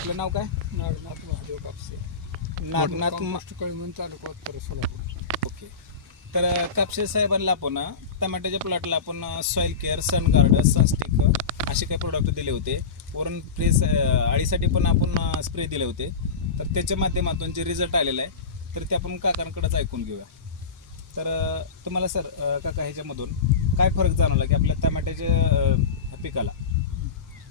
आपलं नाव काय? नागनाथ महादेव कापसे, नागनाथ कळमन तालुका उत्तर सोलापूर. ओके. तर कापसे साहेबांना आपण टमाट्याच्या प्लॉटला आपण सॉईल केअर, सनगार्ड, सनस्टिक असे काही प्रोडक्ट दिले होते. वरून प्रेस अळीसाठी पण आपण स्प्रे दिले होते. तर त्याच्या माध्यमातून जे रिझल्ट आलेला आहे तर ते आपण काकांकडेच ऐकून घेऊया. तर तुम्हाला सर काका ह्याच्यामधून काय फरक जाणवला की आपल्या टमाट्याच्या पिकाला,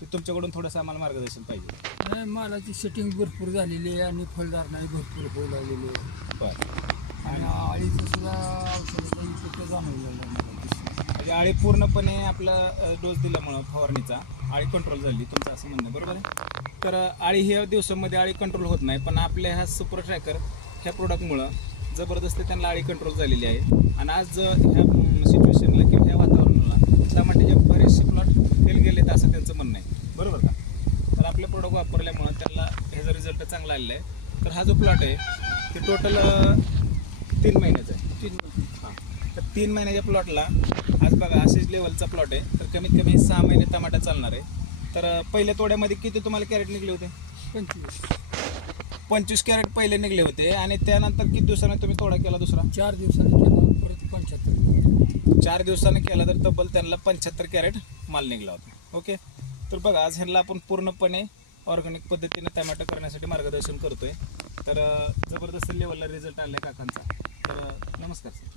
ते तुमच्याकडून थोडंसं आम्हाला मार्गदर्शन पाहिजे. नाही, मालाची सेटिंग भरपूर झालेली आहे आणि फळधारणाही भरपूर होऊ लागलेली आहे. बरं. आणि अळीचं सुद्धा औषधाचा इफेक्ट जाणवलेला आहे मला दिसतो. म्हणजे आळी पूर्णपणे आपला डोस दिल्यामुळं फवारणीचा आळी कंट्रोल झाली, तुमचं असं म्हणणं बरोबर आहे. तर आळी ह्या दिवसामध्ये आळी कंट्रोल होत नाही, पण आपल्या ह्या सुपर ट्रॅकर ह्या प्रोडक्टमुळं जबरदस्ती त्यांना आळी कंट्रोल झालेली आहे. आणि आज ह्या सिच्युएशनला किंवा ह्या वातावरणाला टमाट्याचे बरेचसे प्लॉट फेल गेलेत असं त्यांचं म्हणणं आहे, बरोबर का. तर आपले प्रोडक्ट वापरल्यामुळं त्यांना ह्याचा रिझल्ट चांगला आलेला आहे. तर हा जो प्लॉट आहे ते टोटल 3 महिन्याचा आहे. 3 महिने. हां, तर 3 महिन्याच्या प्लॉटला आज बघा असेच लेवलचा प्लॉट आहे. तर कमीत कमी 6 महिने टमाटा चालणार आहे. तर पहिल्या तोड्यामध्ये किती तुम्हाला कॅरेट निघले होते? 25 कॅरेट पहिले निघले होते. आणि त्यानंतर किती दिवसाने तुम्ही तोडा केला दुसरा? 4 दिवसांनी केला, परत 75. 4 दिवसाने केला तर तब्बल त्यांना 75 कॅरेट माल निघला होता. ओके. तर बघा आज ह्यांना आपण पूर्णपणे ऑर्गॅनिक पद्धतीने टमाटो करण्यासाठी मार्गदर्शन करतोय. तर जबरदस्त लेवलला रिझल्ट आला आहे काकांचा. तर नमस्कार सर.